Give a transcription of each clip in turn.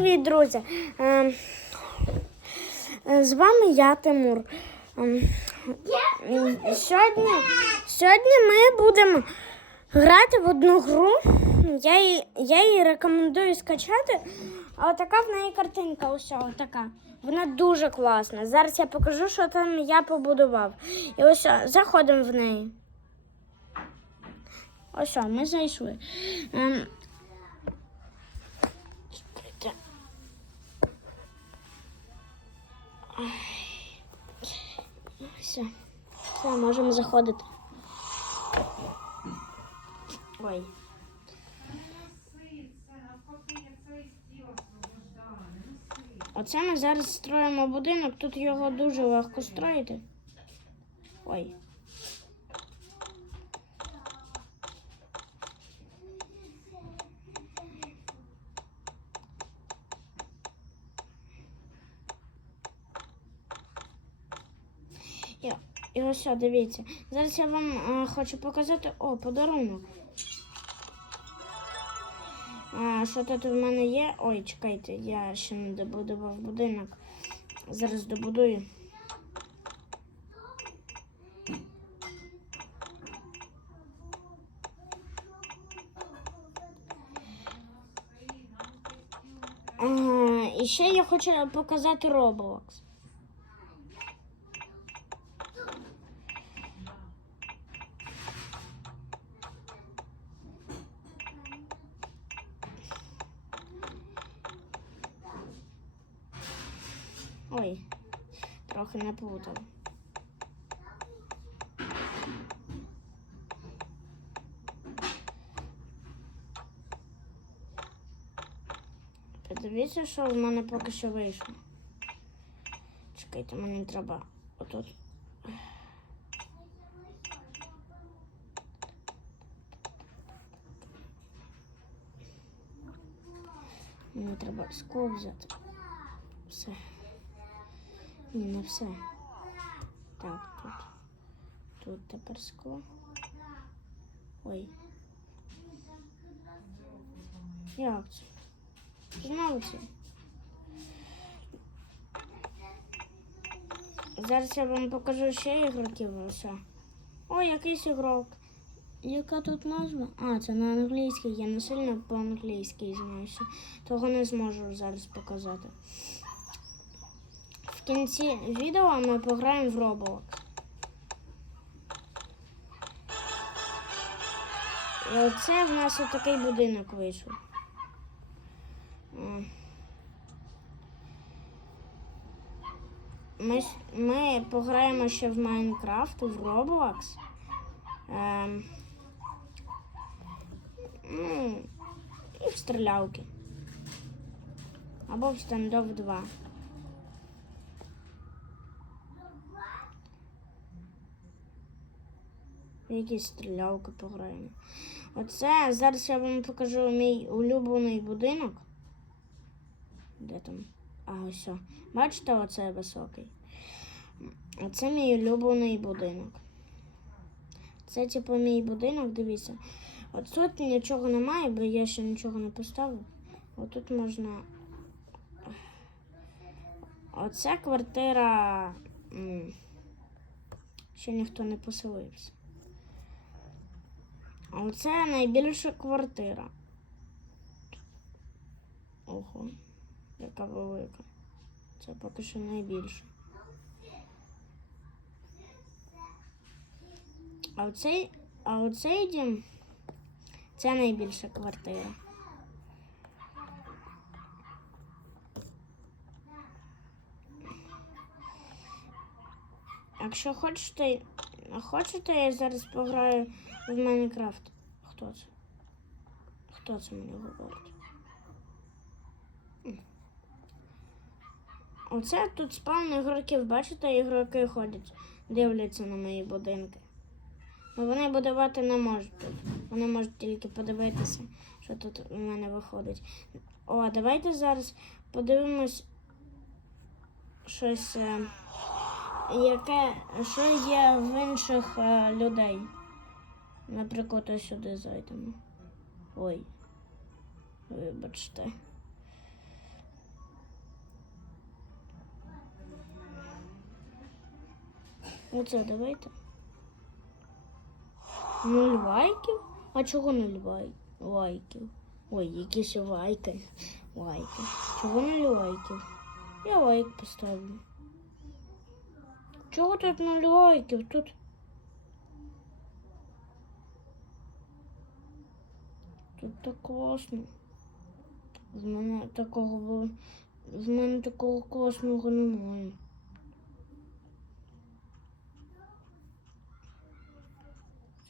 Привіт, друзі! Ем, З вами я, Тимур. Ем, Сьогодні, сьогодні ми будемо грати в одну гру. Я її, я її рекомендую скачати. А отака в неї картинка, ось така. Вона дуже класна. Зараз я покажу, що там я побудував. І ось заходимо в неї. Ось, ми зайшли. Все, все, можемо заходити. Ой. Оце ми зараз строїмо будинок, тут його дуже легко строїти. Ой. І, ось, дивіться. Зараз я вам е, хочу показати. О, подарунок. А, що тут в мене є? Ой, чекайте, я ще не добудував будинок. Зараз добудую. Ага, і ще я хочу показати Roblox. трохи не плутав. Подивіться, що в мене поки що вийшло. Чекайте, мені треба отут. Мені треба скло взяти. Все. Ні, не все. Так, тут. Тут тепер скло. Ой. Як це? Знову це. Зараз я вам покажу ще ігроків. Ось. Ой, якийсь ігрок. Яка тут назва? А, це на англійській. Я не сильно по-англійськи знаюся. Того не зможу зараз показати. Кінці відео ми пограємо в Roblox. І оце в нас отакий будинок вийшов. Ми, ми пограємо ще в Майнкрафт, в Roblox. Ем, ну, і в стрілялки. Або в стендов 2. Якісь стрілялки пограємо. Оце зараз я вам покажу мій улюблений будинок. Де там? А, ось. Бачите, оце високий. Оце мій улюблений будинок. Це, типу, мій будинок, дивіться. От тут нічого немає, бо я ще нічого не поставив. От тут можна. Оце квартира. Ще ніхто не поселився. А оце найбільша квартира. Ого, яка велика. Це поки що найбільша. А оцей, а оцей дім це найбільша квартира. Якщо хочете, хочете, я зараз пограю в Майнкрафт. Хто це? Хто це мені говорить? Оце тут спавн ігроків. Бачите, ігроки ходять, дивляться на мої будинки. Ну, вони будувати не можуть. Вони можуть тільки подивитися, що тут у мене виходить. О, давайте зараз подивимось щось, е, яке, що є в інших е, людей. Наприклад, ось сюди зайдемо. Ой, вибачте. Оце давайте. Нуль лайків? А чого нуль лайків? Ой, якісь лайки. Лайки. Чого нуль лайків? Я лайк поставлю. Чого тут нуль лайків? Тут Тут так класно. В мене такого було. В мене такого класного немає.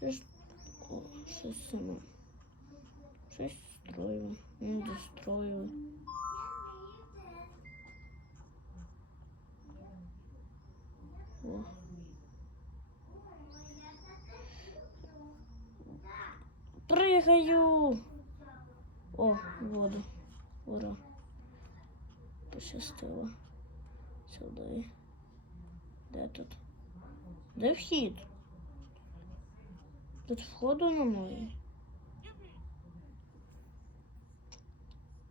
Це ж о, щось саме. Щось строїли. Не достроїли. О. Пригаю. О, воду. Ура. Пощастило. Сюди. Де тут? Де вхід? Тут входу немає.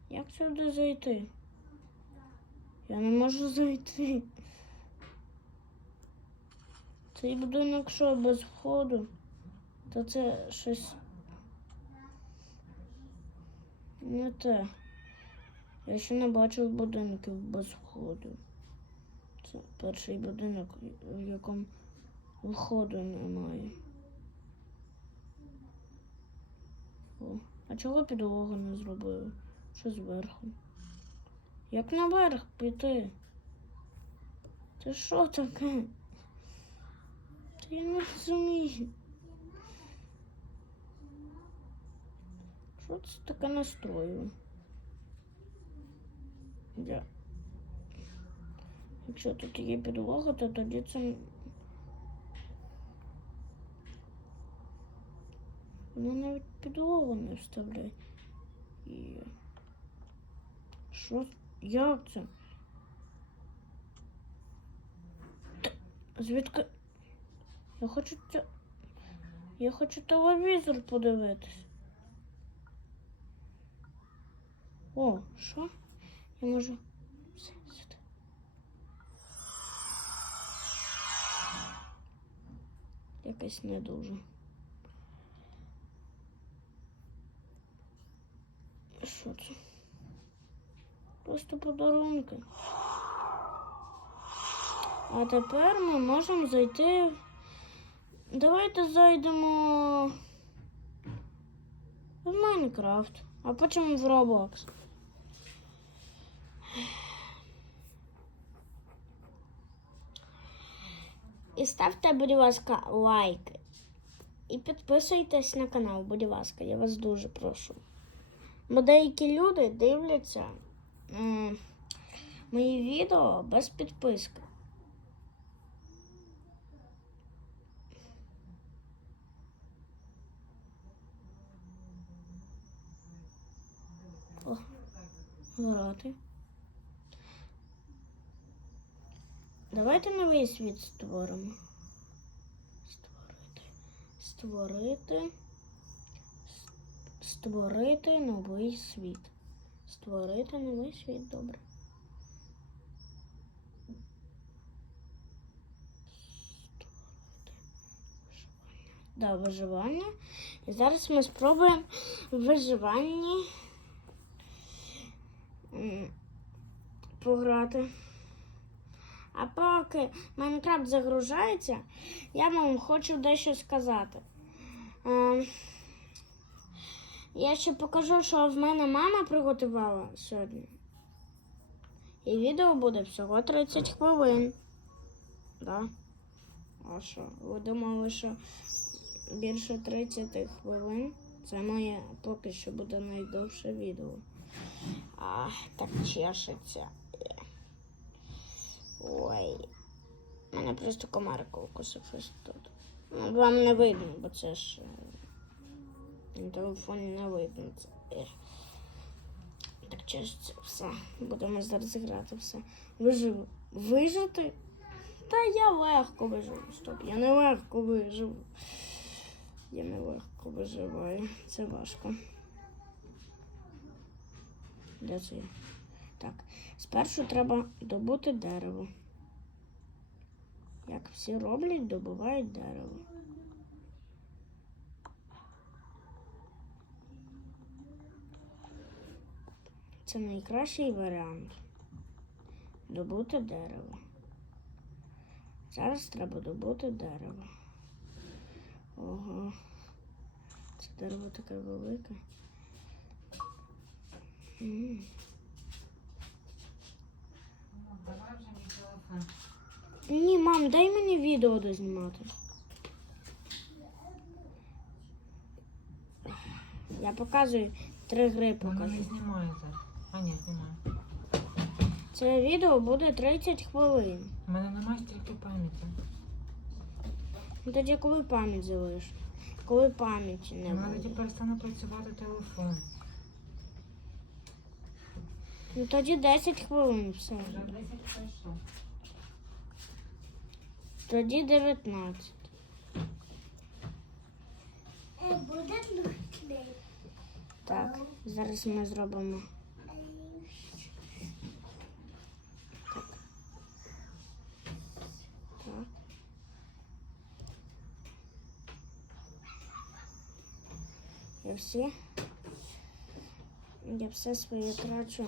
Як сюди зайти? Я не можу зайти. Цей будинок що без входу, то це щось не те. Я ще не бачив будинків без входу. Це перший будинок, в якому входу немає. О, а чого підлогу не зробили? Що зверху? Як наверх піти? Це що таке? Та я не розумію. Що це таке настроїло? Я. Якщо тут є підлога, то тоді це. Вона навіть підлогу не вставляє. І... Що? Як це? Звідки? Я хочу це. Я хочу телевізор подивитись. О, що? Я можу. Сюди. Якось не дуже. Що це? Просто подарунки. А тепер ми можемо зайти. Давайте зайдемо в Майнкрафт, а потім в Roblox. І ставте, будь ласка, лайки. І підписуйтесь на канал, будь ласка, я вас дуже прошу. Бо деякі люди дивляться мої відео без підписки. О. Давайте новий світ створимо. Створити. Створити. Створити новий світ. Створити новий світ, добре. Створити виживання. Да, виживання. І зараз ми спробуємо в виживанні м, пограти. А поки Майнкрафт загружається, я вам хочу дещо сказати. Ем, я ще покажу, що в мене мама приготувала сьогодні. І відео буде всього 30 хвилин. Да. А що? Ви думали, що більше 30 хвилин? Це моє поки що буде найдовше відео. А, так чешеться. Ой. Мене просто комарик укусив ось тут. Ну, вам не видно, бо це ж е, на телефоні не видно. Це. Так чешеться все. Будемо зараз грати все. Виживу. Вижити? Та я легко виживу. Стоп, я не легко виживу. Я не легко виживаю. Це важко. Де це? Так, спершу треба добути дерево. Як всі роблять, добувають дерево. Це найкращий варіант. Добути дерево. Зараз треба добути дерево. Ого. Це дерево таке велике. М. Ну, давай вже мій телефон. Ні, мам, дай мені відео дознімати. Я показую три гри Воно не покажу. зараз. А ні, знімає. Це відео буде 30 хвилин. У мене немає стільки пам'яті. Ну тоді коли пам'ять залиш? Коли пам'яті У не мене тоді буде. перестане працювати телефон. Ну тоді 10 хвилин все. Вже 10 пройшло. Тоді 19. Так, зараз ми зробимо. Так. Так. Я всі. Я все своє трачу.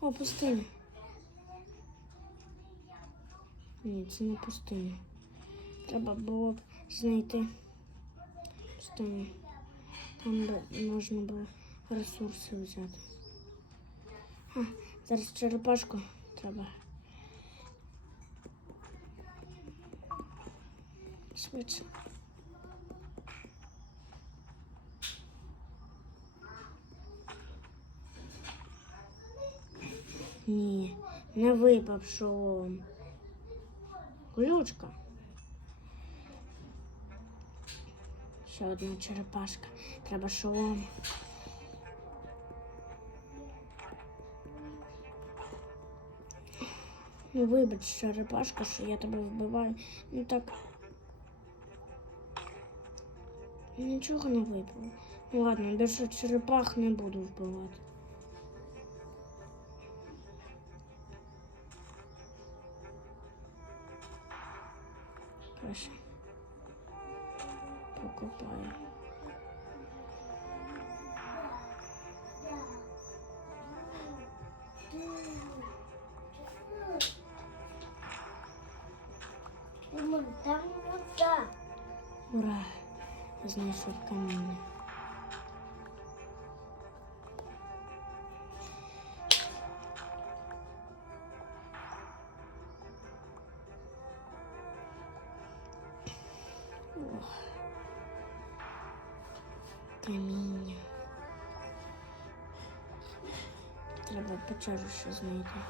О, пустиня. Ні, це не пустиня. Треба було б знайти пустиню. Там би можна було ресурси взяти. А, зараз черепашку треба. Швидше. Ні, не випав шолом. Ключка. Ще одна черепашка. Треба шолом. Ну, вибач, черепашка, що я тебе вбиваю. Ну так. Нічого не випало. Ну ладно, більше черепах не буду вбивати. Прошу. Покупаю. Ура! Знаю, что камень. Треба печеру ще знайти.